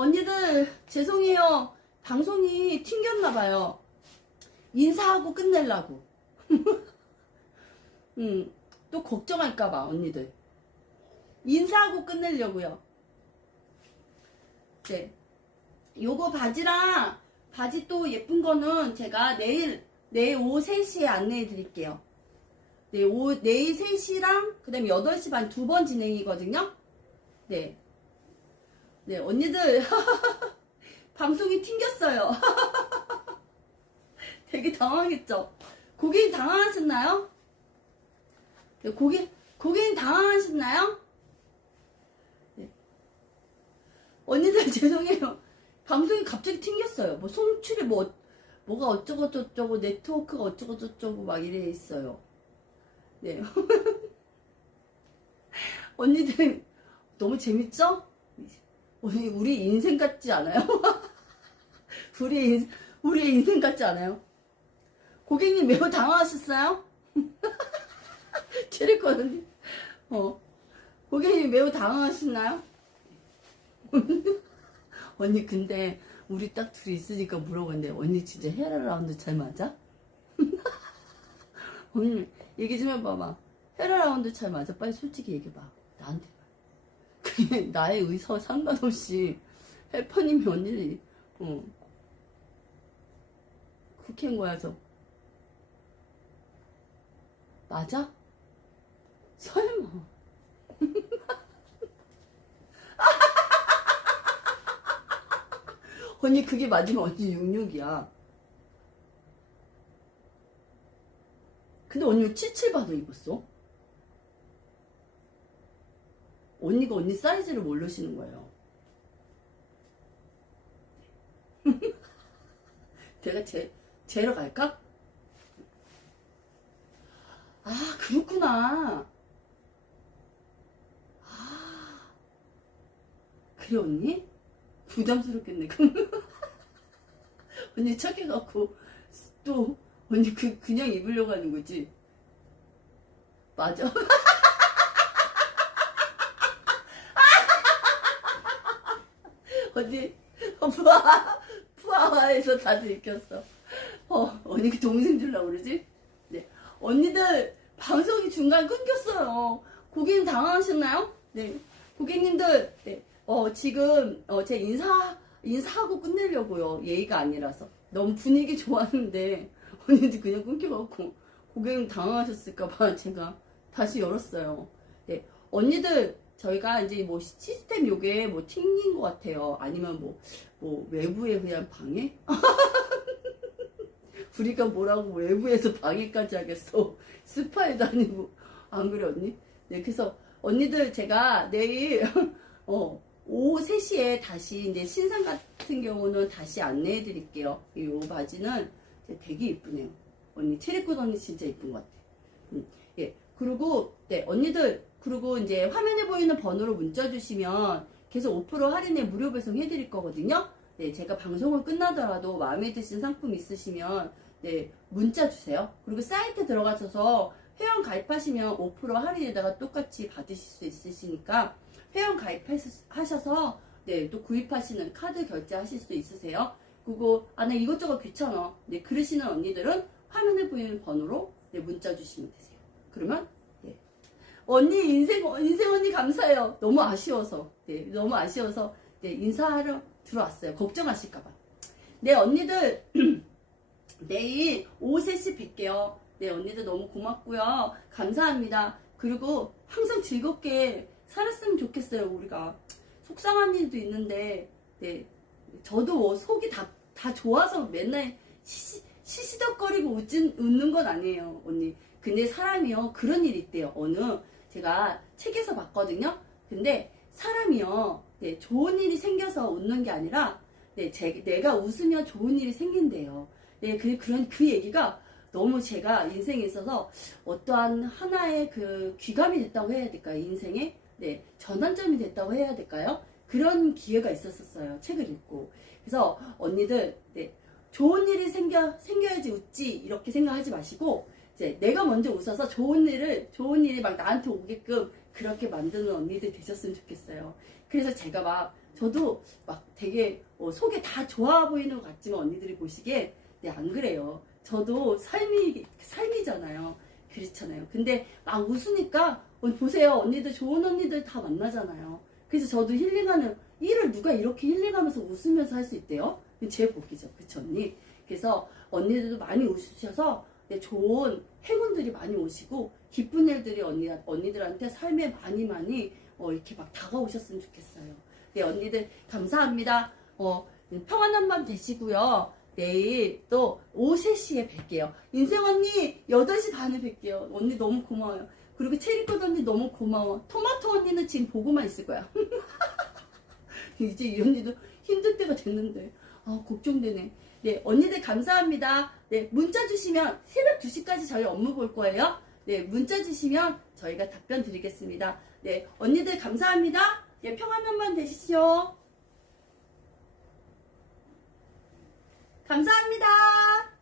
언니들 죄송해요. 방송이 튕겼나봐요. 인사하고 끝내려고. 음, 또 걱정할까봐 언니들. 인사하고 끝내려고요. 네. 요거 바지랑 바지 또 예쁜 거는 제가 내일 내일 오후 3시에 안내해 드릴게요. 네, 오, 내일 3시랑 그 다음에 8시 반 두 번 진행이거든요. 네. 네, 언니들 방송이 튕겼어요. 되게 당황했죠? 고객님 당황하셨나요? 네, 고객, 고객님 당황하셨나요? 네. 언니들 죄송해요. 방송이 갑자기 튕겼어요. 뭐 송출이 뭐, 뭐가 어쩌고저쩌고, 네트워크가 어쩌고저쩌고 막 이래 있어요. 네. 언니들 너무 재밌죠? 우리, 우리 인생 같지 않아요? 우리 인, 우리의 인생 같지 않아요? 고객님 매우 당황하셨어요? 체리거든요. 어. 고객님 매우 당황하셨나요? 언니 근데 우리 딱 둘이 있으니까 물어봤는데 언니 진짜 헤라 라운드 잘 맞아? 언니 얘기 좀 해봐봐. 헤라 라운드 잘 맞아? 빨리 솔직히 얘기해봐. 나한테. 그게 나의 의사와 상관없이 헬퍼님이 언니를 어, 그렇게 한 거야서 맞아? 설마 언니 그게 맞으면 언니 66이야 근데 언니 왜 77바도 입었어? 언니가 언니 사이즈를 모르시는 거예요. 제가 제, 재러 갈까? 아, 그렇구나. 아, 그래, 언니? 부담스럽겠네. 언니 착해갖고, 또, 언니 그, 그냥 입으려고 하는 거지? 맞아. 언니 푸아 푸아에서 다들 익혔어. 어 언니 그 동생 줄라고 그러지? 네 언니들 방송이 중간 끊겼어요. 고객님 당황하셨나요? 네 고객님들 네어 지금 어, 제 인사 인사하고 끝내려고요. 예의가 아니라서 너무 분위기 좋았는데 언니들 그냥 끊겨갖고 고객님 당황하셨을까봐 제가 다시 열었어요. 네 언니들 저희가 이제 뭐 시스템 요게 뭐 튕긴 것 같아요. 아니면 뭐, 뭐 외부에 그냥 방해? 우리가 뭐라고 외부에서 방해까지 하겠어. 스파이도 아니고. 안 그래, 언니? 네, 그래서 언니들 제가 내일, 어, 오후 3시에 다시 이제 신상 같은 경우는 다시 안내해 드릴게요. 이요 바지는 되게 이쁘네요. 언니, 체리꽃 언니 진짜 이쁜 것 같아. 음, 예. 그리고, 네, 언니들, 그리고 이제 화면에 보이는 번호로 문자 주시면 계속 5% 할인에 무료 배송 해드릴 거거든요. 네, 제가 방송을 끝나더라도 마음에 드신 상품 있으시면 네, 문자 주세요. 그리고 사이트 들어가셔서 회원 가입하시면 5% 할인에다가 똑같이 받으실 수 있으시니까 회원 가입하셔서 네, 또 구입하시는 카드 결제하실 수 있으세요. 그리고 아, 나 이것저것 귀찮아. 네, 그러시는 언니들은 화면에 보이는 번호로 네, 문자 주시면 되세요. 그러면 언니 인생 인생 언니 감사해요. 너무 아쉬워서 네 너무 아쉬워서 네 인사하러 들어왔어요. 걱정하실까봐. 네 언니들 내일 오후 3시 뵐게요. 네 언니들 너무 고맙고요. 감사합니다. 그리고 항상 즐겁게 살았으면 좋겠어요. 우리가 속상한 일도 있는데 네 저도 뭐 속이 다 다 좋아서 맨날 시시, 시시덕거리고 웃진, 웃는 건 아니에요 언니. 근데 사람이요 그런 일이 있대요. 어느 제가 책에서 봤거든요. 근데 사람이요, 네, 좋은 일이 생겨서 웃는 게 아니라, 네, 제, 내가 웃으면 좋은 일이 생긴대요. 네, 그, 그런, 그 얘기가 너무 제가 인생에 있어서 어떠한 하나의 그 귀감이 됐다고 해야 될까요? 인생에? 네, 전환점이 됐다고 해야 될까요? 그런 기회가 있었었어요. 책을 읽고. 그래서 언니들, 네, 좋은 일이 생겨, 생겨야지 웃지, 이렇게 생각하지 마시고, 이제 내가 먼저 웃어서 좋은 일을 좋은 일이 막 나한테 오게끔 그렇게 만드는 언니들 되셨으면 좋겠어요. 그래서 제가 막 저도 막 되게 어, 속에 다 좋아 보이는 것 같지만 언니들이 보시기에 네, 안 그래요. 저도 삶이, 삶이잖아요. 그렇잖아요. 근데 막 웃으니까 어, 보세요. 언니들 좋은 언니들 다 만나잖아요. 그래서 저도 힐링하는 일을 누가 이렇게 힐링하면서 웃으면서 할 수 있대요? 제 복이죠. 그쵸 언니? 그래서 언니들도 많이 웃으셔서 네, 좋은 행운들이 많이 오시고 기쁜 일들이 언니, 언니들한테 삶에 많이 많이 어, 이렇게 막 다가오셨으면 좋겠어요. 네, 언니들 감사합니다. 어, 평안한 밤 되시고요. 내일 또 오후 3시에 뵐게요. 인생 언니 8시 반에 뵐게요. 언니 너무 고마워요. 그리고 체리꽃 언니 너무 고마워. 토마토 언니는 지금 보고만 있을 거야. 이제 이 언니도 힘들 때가 됐는데. 아, 걱정되네. 네, 언니들 감사합니다. 네, 문자 주시면 새벽 2시까지 저희 업무 볼 거예요. 네, 문자 주시면 저희가 답변 드리겠습니다. 네, 언니들 감사합니다. 네, 예, 평화면만 되시죠. 감사합니다.